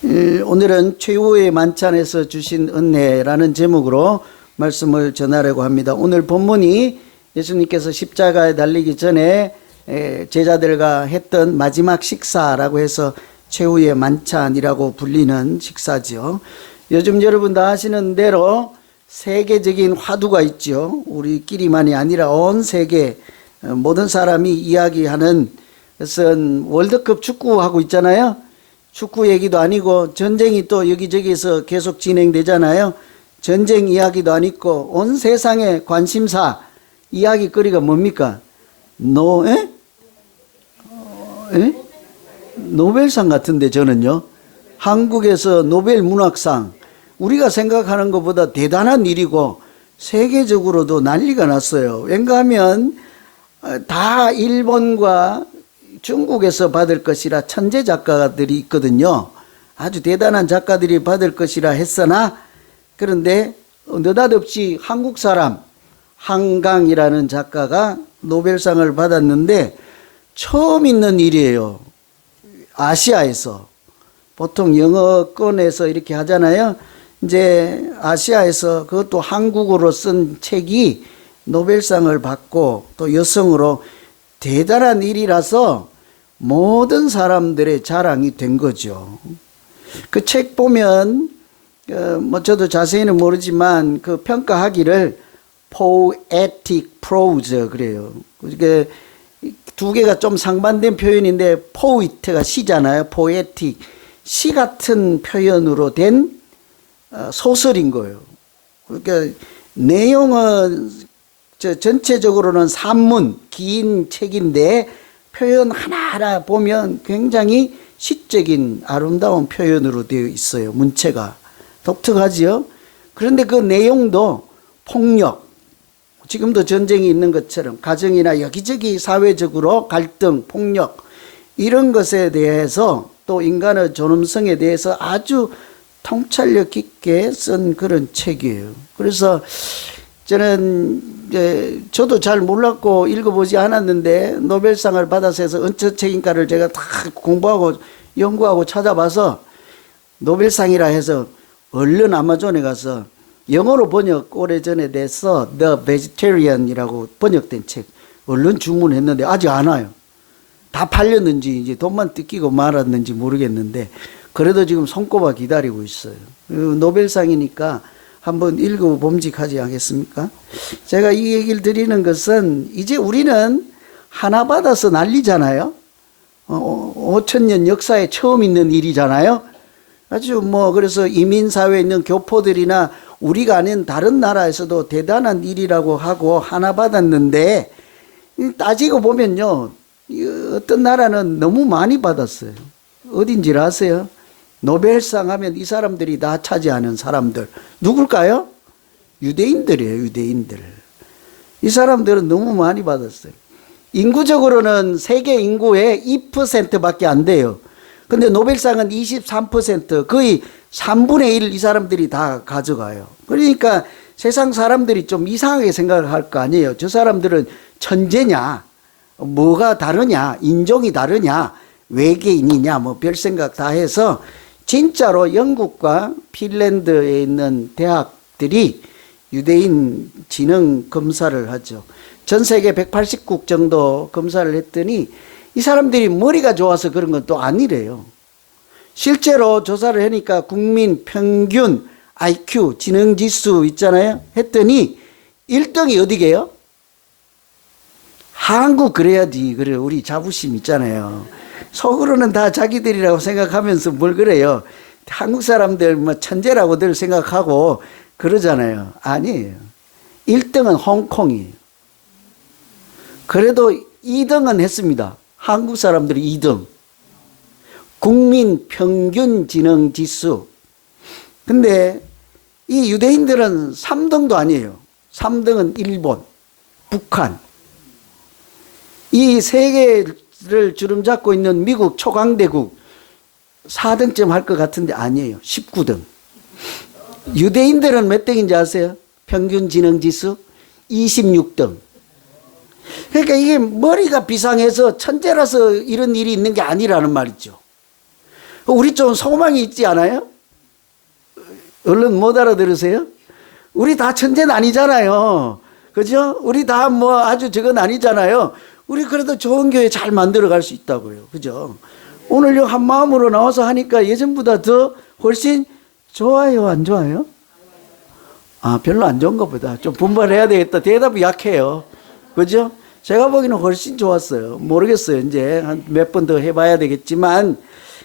오늘은 최후의 만찬에서 주신 은혜라는 제목으로 말씀을 전하려고 합니다. 오늘 본문이 예수님께서 십자가에 달리기 전에 제자들과 했던 마지막 식사라고 해서 최후의 만찬이라고 불리는 식사죠. 요즘 여러분 다 아시는 대로 세계적인 화두가 있죠. 우리끼리만이 아니라 온 세계 모든 사람이 이야기하는 것은 월드컵 축구하고 있잖아요. 축구 얘기도 아니고 전쟁이 또 여기저기서 계속 진행되잖아요. 전쟁 이야기도 아니고 온 세상의 관심사 이야기거리가 뭡니까? 노벨상 같은데 저는요. 한국에서 노벨 문학상 우리가 생각하는 것보다 대단한 일이고 세계적으로도 난리가 났어요. 왠가 하면 다 일본과 중국에서 받을 것이라 천재 작가들이 있거든요. 아주 대단한 작가들이 받을 것이라 했으나 그런데 느닷없이 한국 사람 한강이라는 작가가 노벨상을 받았는데 처음 있는 일이에요. 아시아에서. 보통 영어권에서 이렇게 하잖아요. 이제 아시아에서 그것도 한국어로 쓴 책이 노벨상을 받고 또 여성으로 대단한 일이라서 모든 사람들의 자랑이 된 거죠. 그 책 보면 뭐 저도 자세히는 모르지만 그 평가하기를 poetic prose 그래요. 그게 두 개가 좀 상반된 표현인데 poet가 시잖아요. poetic 시 같은 표현으로 된 소설인 거예요. 그러니까 내용은 전체적으로는 산문, 긴 책인데 표현 하나하나 보면 굉장히 시적인 아름다운 표현으로 되어 있어요. 문체가. 독특하지요? 그런데 그 내용도 폭력, 지금도 전쟁이 있는 것처럼 가정이나 여기저기 사회적으로 갈등, 폭력 이런 것에 대해서 또 인간의 존엄성에 대해서 아주 통찰력 깊게 쓴 그런 책이에요. 그래서 저는 저도 잘 몰랐고 읽어보지 않았는데 노벨상을 받아서 해서 언처책인가를 제가 다 공부하고 연구하고 찾아봐서 노벨상이라 해서 얼른 아마존에 가서 영어로 번역 오래전에 돼서 The Vegetarian이라고 번역된 책 얼른 주문했는데 아직 안 와요. 다 팔렸는지 이제 돈만 뜯기고 말았는지 모르겠는데 그래도 지금 손꼽아 기다리고 있어요. 노벨상이니까 한번 읽어봄직하지 않겠습니까? 제가 이 얘기를 드리는 것은 이제 우리는 하나 받아서 난리잖아요. 5,000년 역사에 처음 있는 일이잖아요. 아주 그래서 이민사회에 있는 교포들이나 우리가 아닌 다른 나라에서도 대단한 일이라고 하고 하나 받았는데 따지고 보면요. 어떤 나라는 너무 많이 받았어요. 어딘지 아세요? 노벨상 하면 이 사람들이 다 차지하는 사람들 누굴까요? 유대인들이에요. 유대인들. 이 사람들은 너무 많이 받았어요. 인구적으로는 세계 인구의 2%밖에 안 돼요. 근데 노벨상은 23% 거의 3분의 1 이 사람들이 다 가져가요. 그러니까 세상 사람들이 좀 이상하게 생각을 할 거 아니에요. 저 사람들은 천재냐 뭐가 다르냐 인종이 다르냐 외계인이냐 별 생각 다 해서 진짜로 영국과 핀란드에 있는 대학들이 유대인 지능 검사를 하죠. 전 세계 180국 정도 검사를 했더니 이 사람들이 머리가 좋아서 그런 건 또 아니래요. 실제로 조사를 하니까 국민 평균 IQ 지능지수 있잖아요. 했더니 1등이 어디게요? 한국 그래야지. 그래 우리 자부심 있잖아요. 속으로는 다 자기들이라고 생각하면서 뭘 그래요. 한국 사람들 천재라고들 생각하고 그러잖아요. 아니에요. 1등은 홍콩이에요. 그래도 2등은 했습니다. 한국 사람들이 2등. 국민 평균 지능 지수. 근데 이 유대인들은 3등도 아니에요. 3등은 일본, 북한. 이 세계를 주름잡고 있는 미국 초강대국 4등쯤 할 것 같은데 아니에요. 19등. 유대인들은 몇 등인지 아세요? 평균 지능 지수 26등. 그러니까 이게 머리가 비상해서 천재라서 이런 일이 있는 게 아니라는 말이죠. 우리 좀 소망이 있지 않아요? 얼른 못 알아들으세요? 우리 다 천재는 아니잖아요. 그죠? 우리 다 뭐 아주 저건 아니잖아요. 우리 그래도 좋은 교회 잘 만들어 갈 수 있다고요. 그죠? 오늘 한 마음으로 나와서 하니까 예전보다 더 훨씬 좋아요, 안 좋아요? 아, 별로 안 좋은가 보다. 좀 분발해야 되겠다. 대답이 약해요. 그죠? 제가 보기에는 훨씬 좋았어요. 모르겠어요. 이제 한 몇 번 더 해봐야 되겠지만,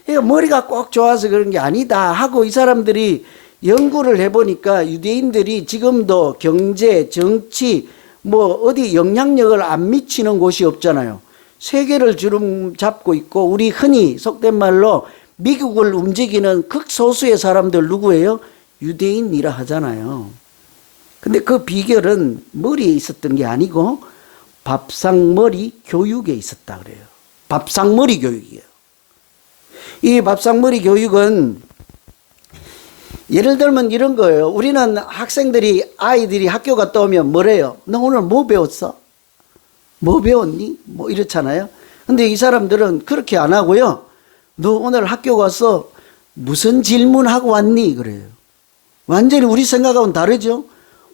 머리가 꼭 좋아서 그런 게 아니다 하고 이 사람들이 연구를 해보니까 유대인들이 지금도 경제, 정치, 뭐 어디 영향력을 안 미치는 곳이 없잖아요. 세계를 주름 잡고 있고, 우리 흔히 속된 말로 미국을 움직이는 극소수의 사람들 누구예요? 유대인이라 하잖아요. 근데 그 비결은 머리에 있었던 게 아니고 밥상머리 교육에 있었다 그래요. 밥상머리 교육이에요. 이 밥상머리 교육은 예를 들면 이런 거예요. 우리는 아이들이 학교 갔다 오면 뭐래요? 너 오늘 뭐 배웠어? 뭐 배웠니? 뭐 이렇잖아요. 근데 이 사람들은 그렇게 안 하고요. 너 오늘 학교 가서 무슨 질문하고 왔니? 그래요. 완전히 우리 생각하고는 다르죠.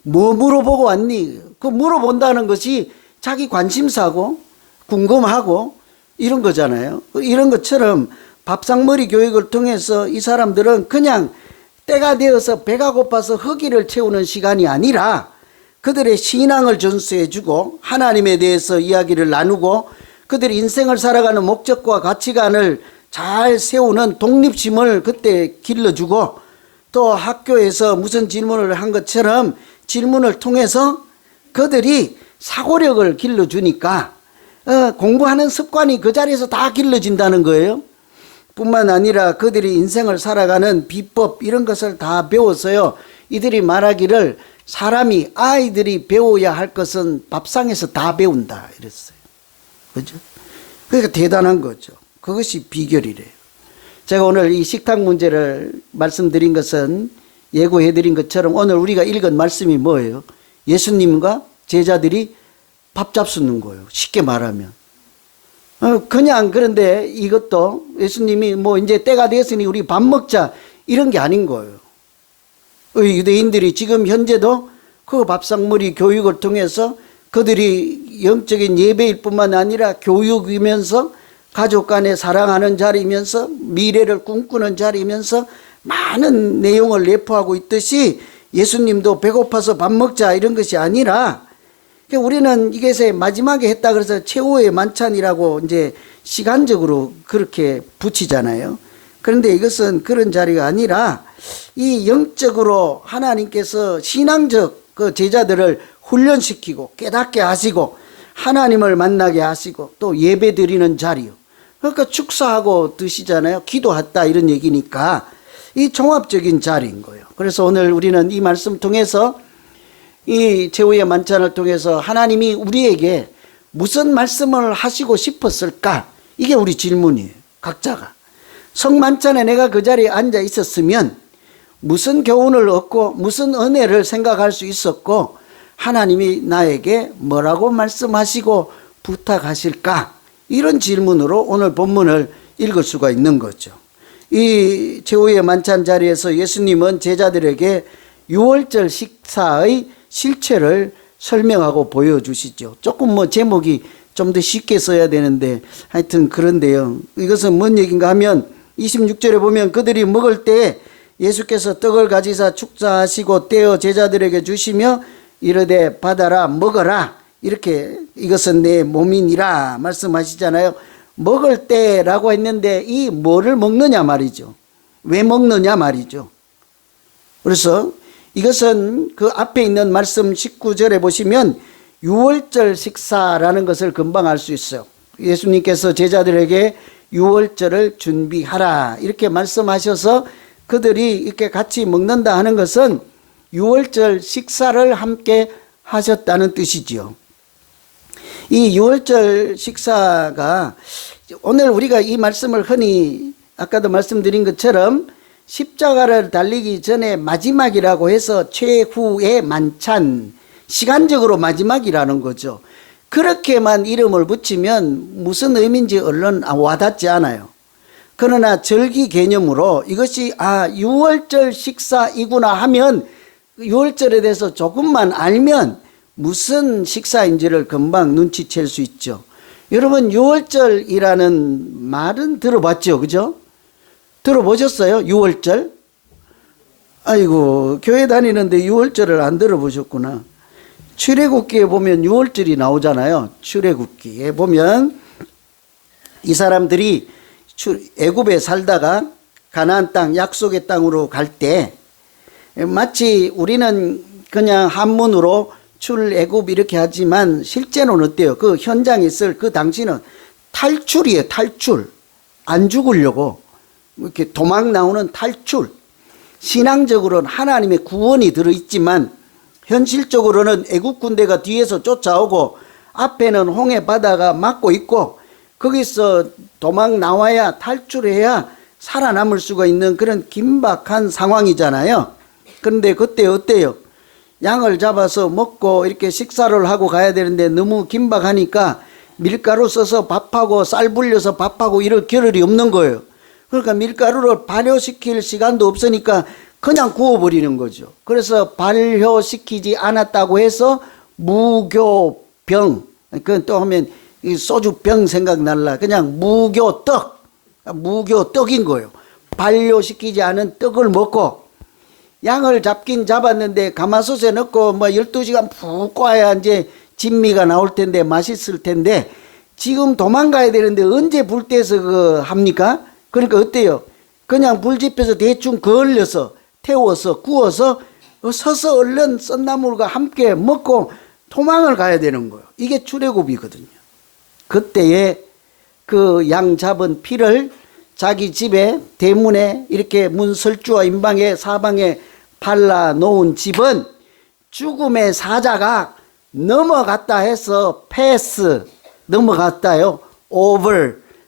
뭐 물어보고 왔니? 그 물어본다는 것이 자기 관심사고 궁금하고 이런 거잖아요. 이런 것처럼 밥상머리 교육을 통해서 이 사람들은 그냥 때가 되어서 배가 고파서 허기를 채우는 시간이 아니라 그들의 신앙을 전수해주고 하나님에 대해서 이야기를 나누고 그들의 인생을 살아가는 목적과 가치관을 잘 세우는 독립심을 그때 길러주고 또 학교에서 무슨 질문을 한 것처럼 질문을 통해서 그들이 사고력을 길러주니까 공부하는 습관이 그 자리에서 다 길러진다는 거예요. 뿐만 아니라 그들이 인생을 살아가는 비법 이런 것을 다 배웠어요. 이들이 말하기를 아이들이 배워야 할 것은 밥상에서 다 배운다 이랬어요. 그죠? 그러니까 대단한 거죠. 그것이 비결이래요. 제가 오늘 이 식탁 문제를 말씀드린 것은 예고해드린 것처럼 오늘 우리가 읽은 말씀이 뭐예요? 예수님과 제자들이 밥 잡수는 거예요. 쉽게 말하면. 그냥 그런데 이것도 예수님이 뭐 이제 때가 됐으니 우리 밥 먹자 이런 게 아닌 거예요. 유대인들이 지금 현재도 그 밥상머리 교육을 통해서 그들이 영적인 예배일 뿐만 아니라 교육이면서 가족 간에 사랑하는 자리이면서 미래를 꿈꾸는 자리이면서 많은 내용을 내포하고 있듯이 예수님도 배고파서 밥 먹자 이런 것이 아니라 우리는 이것에 마지막에 했다 그래서 최후의 만찬이라고 이제 시간적으로 그렇게 붙이잖아요. 그런데 이것은 그런 자리가 아니라 이 영적으로 하나님께서 신앙적 그 제자들을 훈련시키고 깨닫게 하시고 하나님을 만나게 하시고 또 예배 드리는 자리요. 그러니까 축사하고 드시잖아요. 기도했다 이런 얘기니까 이 종합적인 자리인 거예요. 그래서 오늘 우리는 이 말씀 통해서 이 최후의 만찬을 통해서 하나님이 우리에게 무슨 말씀을 하시고 싶었을까? 이게 우리 질문이에요. 각자가. 성만찬에 내가 그 자리에 앉아 있었으면 무슨 교훈을 얻고 무슨 은혜를 생각할 수 있었고 하나님이 나에게 뭐라고 말씀하시고 부탁하실까? 이런 질문으로 오늘 본문을 읽을 수가 있는 거죠. 이 최후의 만찬 자리에서 예수님은 제자들에게 유월절 식사의 실체를 설명하고 보여주시죠. 조금 뭐 제목이 좀 더 쉽게 써야 되는데 하여튼 그런데요. 이것은 뭔 얘기인가 하면 26절에 보면 그들이 먹을 때 예수께서 떡을 가지사 축사하시고 떼어 제자들에게 주시며 이르되 받아라 먹어라 이렇게 이것은 내 몸이니라 말씀하시잖아요. 먹을 때라고 했는데 이 뭐를 먹느냐 말이죠. 왜 먹느냐 말이죠. 그래서 이것은 그 앞에 있는 말씀 19절에 보시면 유월절 식사라는 것을 금방 알 수 있어요. 예수님께서 제자들에게 유월절을 준비하라 이렇게 말씀하셔서 그들이 이렇게 같이 먹는다 하는 것은 유월절 식사를 함께 하셨다는 뜻이지요. 이 유월절 식사가 오늘 우리가 이 말씀을 흔히 아까도 말씀드린 것처럼 십자가를 달리기 전에 마지막이라고 해서 최후의 만찬, 시간적으로 마지막이라는 거죠. 그렇게만 이름을 붙이면 무슨 의미인지 얼른 와닿지 않아요. 그러나 절기 개념으로 이것이 유월절 식사이구나 하면 유월절에 대해서 조금만 알면 무슨 식사인지를 금방 눈치챌 수 있죠. 여러분 유월절이라는 말은 들어봤죠, 그죠? 들어보셨어요? 유월절? 아이고, 교회 다니는데 유월절을 안 들어보셨구나. 출애굽기에 보면 유월절이 나오잖아요. 출애굽기에 보면 이 사람들이 애굽에 살다가 가나안 땅, 약속의 땅으로 갈 때 마치 우리는 그냥 한문으로 출애굽 이렇게 하지만 실제는 어때요? 그 현장에 있을 그 당시는 탈출이에요. 탈출. 안 죽으려고 이렇게 도망 나오는 탈출. 신앙적으로는 하나님의 구원이 들어있지만 현실적으로는 애국 군대가 뒤에서 쫓아오고 앞에는 홍해 바다가 막고 있고 거기서 도망 나와야 탈출해야 살아남을 수가 있는 그런 긴박한 상황이잖아요. 그런데 그때 어때요? 양을 잡아서 먹고 이렇게 식사를 하고 가야 되는데 너무 긴박하니까 밀가루 써서 밥하고 쌀 불려서 밥하고 이럴 겨를이 없는 거예요. 그러니까 밀가루를 발효시킬 시간도 없으니까 그냥 구워버리는 거죠. 그래서 발효시키지 않았다고 해서 무교병, 그건 또 하면 소주병 생각날라. 그냥 무교떡인 거예요. 발효시키지 않은 떡을 먹고 양을 잡긴 잡았는데 가마솥에 넣고 12시간 푹 꽈야 이제 진미가 나올 텐데 맛있을 텐데 지금 도망가야 되는데 언제 불 떼서 합니까? 그러니까 어때요? 그냥 불집혀서 대충 걸려서 태워서 구워서 서서 얼른 썬나물과 함께 먹고 도망을 가야 되는 거예요. 이게 출애굽이거든요. 그때에 그 양 잡은 피를 자기 집에 대문에 이렇게 문 설주와 임방에 사방에 발라 놓은 집은 죽음의 사자가 넘어갔다 해서 패스 넘어갔다요. 오버.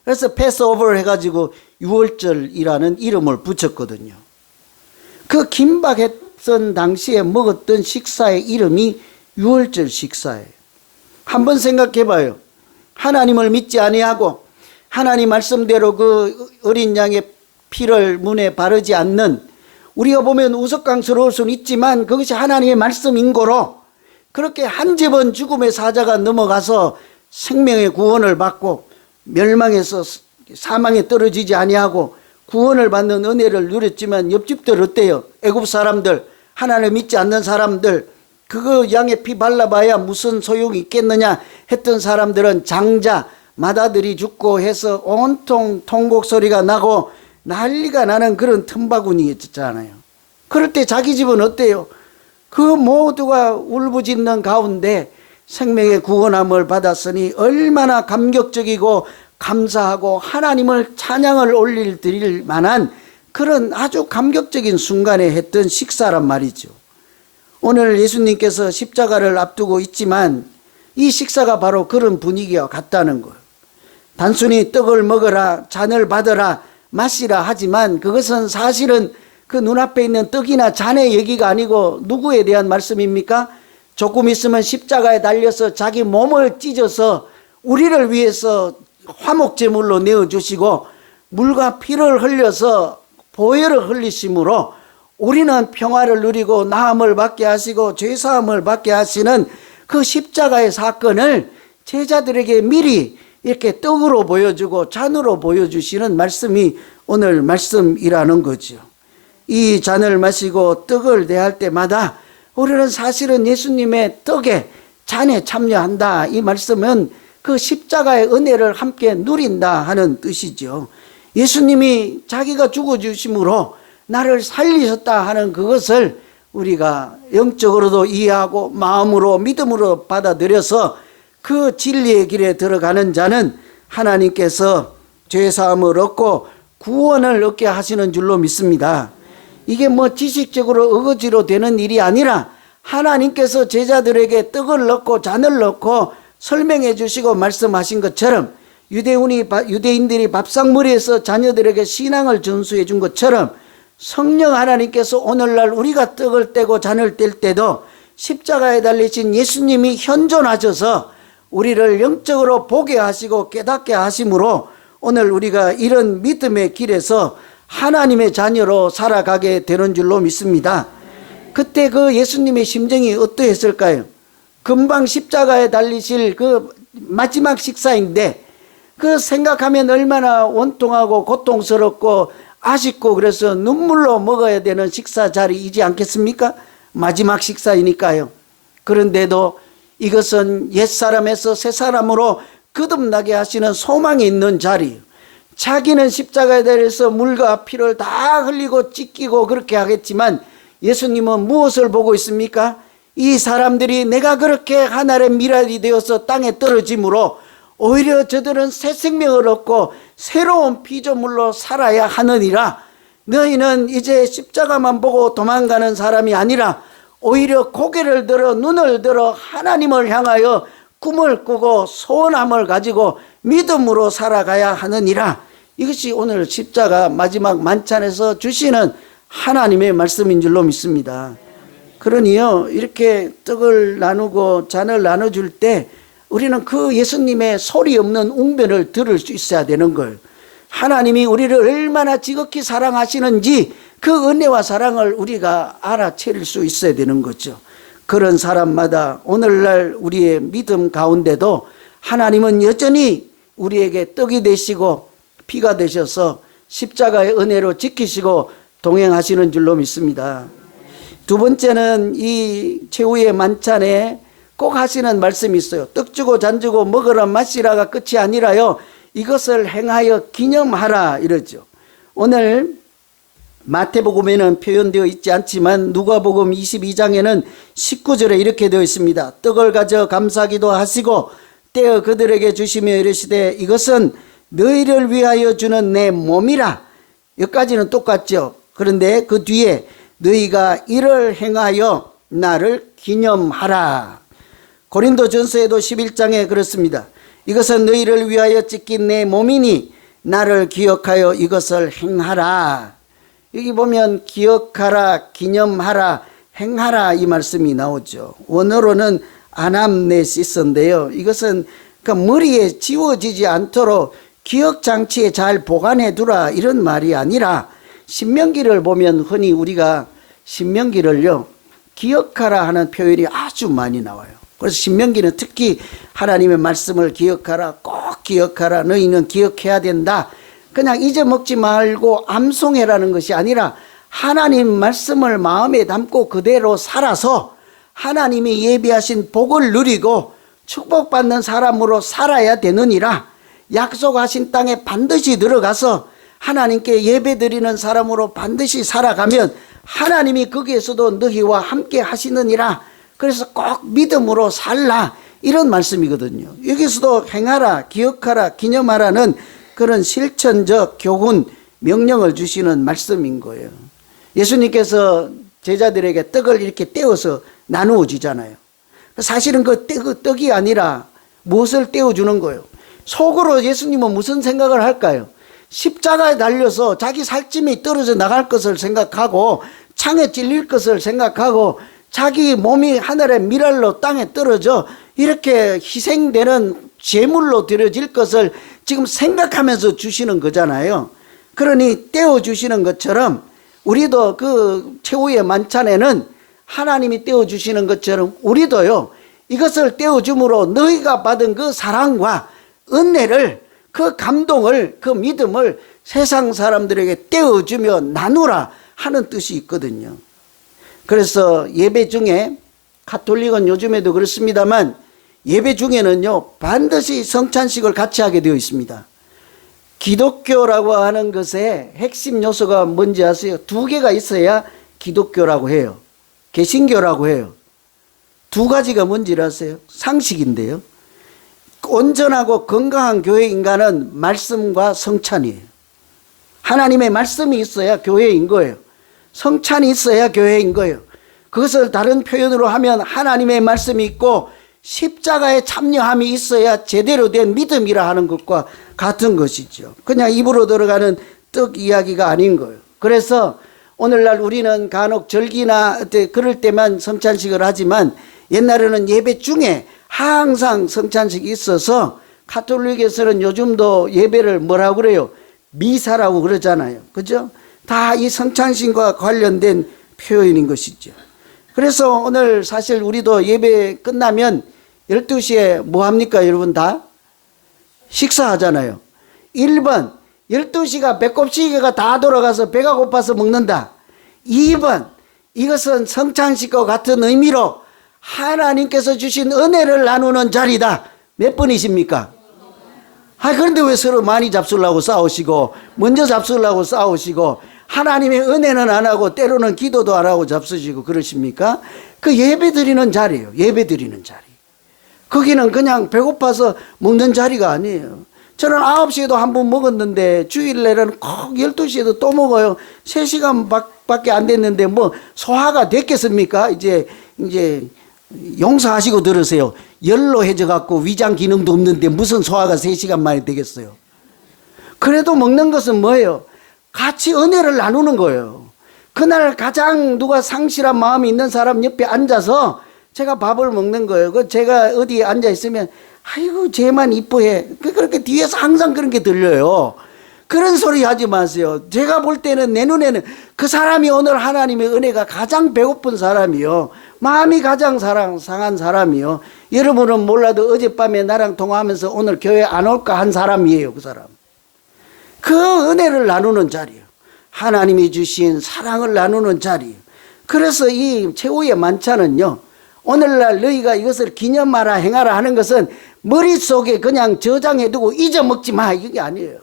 그래서 패스 오버 해가지고 유월절이라는 이름을 붙였거든요. 그 긴박했던 당시에 먹었던 식사의 이름이 유월절 식사예요. 한번 생각해 봐요. 하나님을 믿지 아니하고 하나님 말씀대로 그 어린 양의 피를 문에 바르지 않는 우리가 보면 우스꽝스러울 수는 있지만 그것이 하나님의 말씀인 거로 그렇게 한 집은 죽음의 사자가 넘어가서 생명의 구원을 받고 멸망해서 사망에 떨어지지 아니하고 구원을 받는 은혜를 누렸지만 옆집들 어때요? 애굽 사람들, 하나님을 믿지 않는 사람들, 그거 양의 피 발라봐야 무슨 소용이 있겠느냐 했던 사람들은 장자, 맏아들이 죽고 해서 온통 통곡 소리가 나고 난리가 나는 그런 틈바구니였잖아요. 그럴 때 자기 집은 어때요? 그 모두가 울부짖는 가운데 생명의 구원함을 받았으니 얼마나 감격적이고 감사하고 하나님을 찬양을 드릴 만한 그런 아주 감격적인 순간에 했던 식사란 말이죠. 오늘 예수님께서 십자가를 앞두고 있지만 이 식사가 바로 그런 분위기와 같다는 거예요. 단순히 떡을 먹어라, 잔을 받아라, 마시라 하지만 그것은 사실은 그 눈앞에 있는 떡이나 잔의 얘기가 아니고 누구에 대한 말씀입니까? 조금 있으면 십자가에 달려서 자기 몸을 찢어서 우리를 위해서 화목제물로 내어주시고 물과 피를 흘려서 보혈을 흘리심으로 우리는 평화를 누리고 나음을 받게 하시고 죄사함을 받게 하시는 그 십자가의 사건을 제자들에게 미리 이렇게 떡으로 보여주고 잔으로 보여주시는 말씀이 오늘 말씀이라는 거죠. 이 잔을 마시고 떡을 대할 때마다 우리는 사실은 예수님의 떡에 잔에 참여한다. 이 말씀은 그 십자가의 은혜를 함께 누린다 하는 뜻이죠. 예수님이 자기가 죽어주심으로 나를 살리셨다 하는 그것을 우리가 영적으로도 이해하고 마음으로 믿음으로 받아들여서 그 진리의 길에 들어가는 자는 하나님께서 죄사함을 얻고 구원을 얻게 하시는 줄로 믿습니다. 이게 지식적으로 어거지로 되는 일이 아니라 하나님께서 제자들에게 떡을 넣고 잔을 넣고 설명해 주시고 말씀하신 것처럼 유대인들이 밥상머리에서 자녀들에게 신앙을 전수해 준 것처럼 성령 하나님께서 오늘날 우리가 떡을 떼고 잔을 뗄 때도 십자가에 달리신 예수님이 현존하셔서 우리를 영적으로 보게 하시고 깨닫게 하심으로 오늘 우리가 이런 믿음의 길에서 하나님의 자녀로 살아가게 되는 줄로 믿습니다. 그때 그 예수님의 심정이 어떠했을까요? 금방 십자가에 달리실 그 마지막 식사인데 그 생각하면 얼마나 원통하고 고통스럽고 아쉽고 그래서 눈물로 먹어야 되는 식사 자리이지 않겠습니까? 마지막 식사이니까요. 그런데도 이것은 옛사람에서 새사람으로 거듭나게 하시는 소망이 있는 자리. 자기는 십자가에 달려서 물과 피를 다 흘리고 찢기고 그렇게 하겠지만 예수님은 무엇을 보고 있습니까? 이 사람들이 내가 그렇게 하늘의 미랄이 되어서 땅에 떨어짐으로 오히려 저들은 새 생명을 얻고 새로운 피조물로 살아야 하느니라. 너희는 이제 십자가만 보고 도망가는 사람이 아니라 오히려 고개를 들어 눈을 들어 하나님을 향하여 꿈을 꾸고 소원함을 가지고 믿음으로 살아가야 하느니라. 이것이 오늘 십자가 마지막 만찬에서 주시는 하나님의 말씀인 줄로 믿습니다. 그러니요, 이렇게 떡을 나누고 잔을 나눠줄 때 우리는 그 예수님의 소리 없는 웅변을 들을 수 있어야 되는 걸. 하나님이 우리를 얼마나 지극히 사랑하시는지 그 은혜와 사랑을 우리가 알아차릴 수 있어야 되는 거죠. 그런 사람마다 오늘날 우리의 믿음 가운데도 하나님은 여전히 우리에게 떡이 되시고 피가 되셔서 십자가의 은혜로 지키시고 동행하시는 줄로 믿습니다. 두 번째는 이 최후의 만찬에 꼭 하시는 말씀이 있어요. 떡 주고 잔 주고 먹으라 마시라가 끝이 아니라요, 이것을 행하여 기념하라 이러죠. 오늘 마태복음에는 표현되어 있지 않지만 누가복음 22장에는 19절에 이렇게 되어 있습니다. 떡을 가져 감사기도 하시고 떼어 그들에게 주시며 이르시되 이것은 너희를 위하여 주는 내 몸이라. 여기까지는 똑같죠. 그런데 그 뒤에 너희가 이를 행하여 나를 기념하라. 고린도전서에도 11장에 그렇습니다. 이것은 너희를 위하여 찢긴 내 몸이니 나를 기억하여 이것을 행하라. 여기 보면 기억하라, 기념하라, 행하라 이 말씀이 나오죠. 원어로는 아남네시스인데요. 이것은 그러니까 머리에 지워지지 않도록 기억장치에 잘 보관해 두라 이런 말이 아니라, 신명기를 보면 흔히 우리가 신명기를요, 기억하라 하는 표현이 아주 많이 나와요. 그래서 신명기는 특히 하나님의 말씀을 기억하라, 꼭 기억하라, 너희는 기억해야 된다. 그냥 잊어먹지 말고 암송해라는 것이 아니라 하나님 말씀을 마음에 담고 그대로 살아서 하나님이 예비하신 복을 누리고 축복받는 사람으로 살아야 되느니라. 약속하신 땅에 반드시 들어가서 하나님께 예배드리는 사람으로 반드시 살아가면 하나님이 거기에서도 너희와 함께 하시느니라. 그래서 꼭 믿음으로 살라 이런 말씀이거든요. 여기서도 행하라, 기억하라, 기념하라는 그런 실천적 교훈, 명령을 주시는 말씀인 거예요. 예수님께서 제자들에게 떡을 이렇게 떼어서 나누어 주잖아요. 사실은 그 떡이 아니라 무엇을 떼어주는 거예요? 속으로 예수님은 무슨 생각을 할까요? 십자가에 달려서 자기 살찜이 떨어져 나갈 것을 생각하고 창에 찔릴 것을 생각하고 자기 몸이 하늘의 미랄로 땅에 떨어져 이렇게 희생되는 제물로 드려질 것을 지금 생각하면서 주시는 거잖아요. 그러니 떼어주시는 것처럼 우리도 그 최후의 만찬에는 하나님이 떼어주시는 것처럼 우리도요, 이것을 떼어줌으로 너희가 받은 그 사랑과 은혜를, 그 감동을, 그 믿음을 세상 사람들에게 떼어주며 나누라 하는 뜻이 있거든요. 그래서 예배 중에, 가톨릭은 요즘에도 그렇습니다만 예배 중에는요 반드시 성찬식을 같이 하게 되어 있습니다. 기독교라고 하는 것의 핵심 요소가 뭔지 아세요? 두 개가 있어야 기독교라고 해요. 개신교라고 해요. 두 가지가 뭔지 아세요? 상식인데요. 온전하고 건강한 교회 인간은 말씀과 성찬이에요. 하나님의 말씀이 있어야 교회인 거예요. 성찬이 있어야 교회인 거예요. 그것을 다른 표현으로 하면 하나님의 말씀이 있고 십자가에 참여함이 있어야 제대로 된 믿음이라 하는 것과 같은 것이죠. 그냥 입으로 들어가는 떡 이야기가 아닌 거예요. 그래서 오늘날 우리는 간혹 절기나 그럴 때만 성찬식을 하지만 옛날에는 예배 중에 항상 성찬식이 있어서 가톨릭에서는 요즘도 예배를 뭐라고 그래요? 미사라고 그러잖아요. 그죠? 다 이 성찬신과 관련된 표현인 것이죠. 그래서 오늘 사실 우리도 예배 끝나면 12시에 뭐 합니까? 여러분 다? 식사하잖아요. 1번, 12시가 배꼽시계가 다 돌아가서 배가 고파서 먹는다. 2번, 이것은 성찬식과 같은 의미로 하나님께서 주신 은혜를 나누는 자리다. 몇 번이십니까? 그런데 왜 서로 많이 잡수려고 싸우시고 먼저 잡수려고 싸우시고 하나님의 은혜는 안 하고 때로는 기도도 안 하고 잡수시고 그러십니까? 그 예배 드리는 자리예요. 예배 드리는 자리. 거기는 그냥 배고파서 먹는 자리가 아니에요. 저는 9시에도 한 번 먹었는데 주일날은 꼭 12시에도 또 먹어요. 3시간 밖에 안 됐는데 뭐 소화가 됐겠습니까? 이제 용서하시고 들으세요. 연로해져 갖고 위장 기능도 없는데 무슨 소화가 3시간 만에 되겠어요. 그래도 먹는 것은 뭐예요? 같이 은혜를 나누는 거예요. 그날 가장 누가 상실한 마음이 있는 사람 옆에 앉아서 제가 밥을 먹는 거예요. 제가 어디에 앉아 있으면 아이고 쟤만 이뻐해. 그렇게 뒤에서 항상 그런 게 들려요. 그런 소리 하지 마세요. 제가 볼 때는 내 눈에는 그 사람이 오늘 하나님의 은혜가 가장 배고픈 사람이요. 마음이 가장 상한 사람이요. 여러분은 몰라도 어젯밤에 나랑 통화하면서 오늘 교회 안 올까 한 사람이에요. 그 사람. 그 은혜를 나누는 자리예요. 하나님이 주신 사랑을 나누는 자리예요. 그래서 이 최후의 만찬은요. 오늘날 너희가 이것을 기념하라 행하라 하는 것은 머릿속에 그냥 저장해두고 잊어먹지 마 이게 아니에요.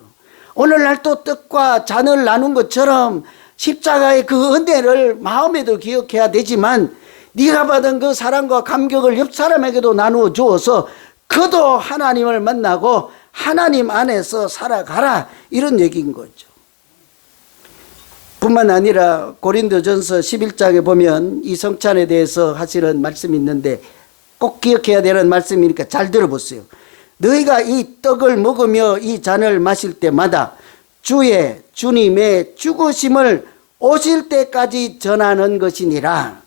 오늘날 또 떡과 잔을 나눈 것처럼 십자가의 그 은혜를 마음에도 기억해야 되지만 네가 받은 그 사랑과 감격을 옆 사람에게도 나누어 주어서 그도 하나님을 만나고 하나님 안에서 살아가라 이런 얘기인 거죠. 뿐만 아니라 고린도전서 11장에 보면 이 성찬에 대해서 하시는 말씀이 있는데 꼭 기억해야 되는 말씀이니까 잘 들어보세요. 너희가 이 떡을 먹으며 이 잔을 마실 때마다 주님의 죽으심을 오실 때까지 전하는 것이니라.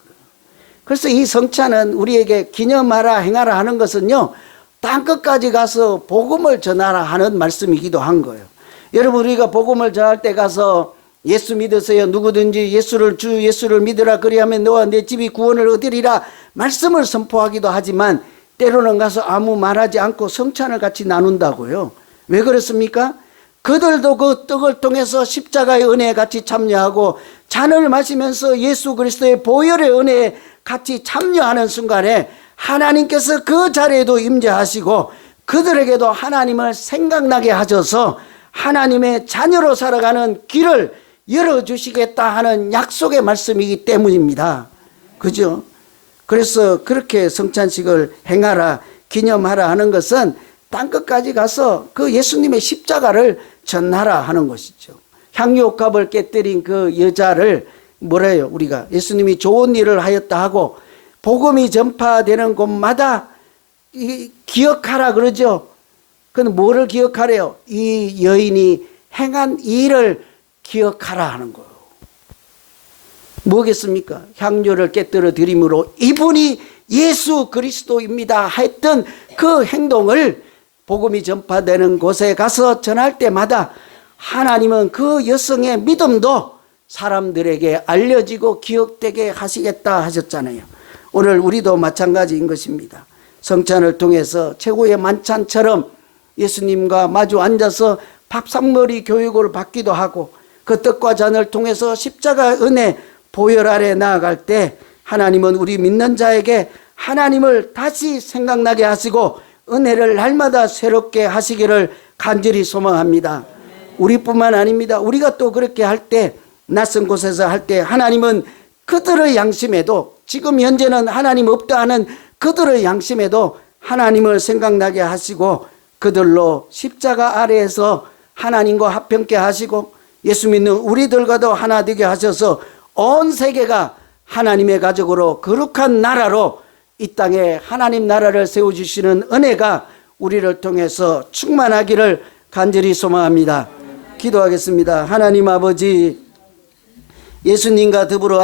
그래서 이 성찬은 우리에게 기념하라 행하라 하는 것은요. 땅끝까지 가서 복음을 전하라 하는 말씀이기도 한 거예요. 여러분 우리가 복음을 전할 때 가서 예수 믿으세요. 누구든지 주 예수를 믿으라. 그리하면 너와 내 집이 구원을 얻으리라. 말씀을 선포하기도 하지만 때로는 가서 아무 말하지 않고 성찬을 같이 나눈다고요. 왜 그렇습니까? 그들도 그 떡을 통해서 십자가의 은혜에 같이 참여하고 잔을 마시면서 예수 그리스도의 보혈의 은혜에 같이 참여하는 순간에 하나님께서 그 자리에도 임재하시고 그들에게도 하나님을 생각나게 하셔서 하나님의 자녀로 살아가는 길을 열어주시겠다 하는 약속의 말씀이기 때문입니다. 그죠? 그래서 그렇게 성찬식을 행하라, 기념하라 하는 것은 땅끝까지 가서 그 예수님의 십자가를 전하라 하는 것이죠. 향유옥합을 깨뜨린 그 여자를 뭐래요? 우리가 예수님이 좋은 일을 하였다 하고 복음이 전파되는 곳마다 기억하라 그러죠. 그건 뭐를 기억하래요? 이 여인이 행한 일을 기억하라 하는 거예요. 뭐겠습니까? 향료를 깨뜨려 드림으로 이분이 예수 그리스도입니다 했던 그 행동을 복음이 전파되는 곳에 가서 전할 때마다 하나님은 그 여성의 믿음도 사람들에게 알려지고 기억되게 하시겠다 하셨잖아요. 오늘 우리도 마찬가지인 것입니다. 성찬을 통해서 최고의 만찬처럼 예수님과 마주 앉아서 밥상머리 교육을 받기도 하고 그 떡과 잔을 통해서 십자가 은혜 보혈 아래 나아갈 때 하나님은 우리 믿는 자에게 하나님을 다시 생각나게 하시고 은혜를 날마다 새롭게 하시기를 간절히 소망합니다. 우리뿐만 아닙니다. 우리가 또 그렇게 할 때 낯선 곳에서 할 때 하나님은 그들의 양심에도 지금 현재는 하나님 없다 하는 그들의 양심에도 하나님을 생각나게 하시고 그들로 십자가 아래에서 하나님과 합평케 하시고 예수 믿는 우리들과도 하나 되게 하셔서 온 세계가 하나님의 가족으로 거룩한 나라로 이 땅에 하나님 나라를 세워주시는 은혜가 우리를 통해서 충만하기를 간절히 소망합니다. 기도하겠습니다. 하나님 아버지, 예수님과 더불어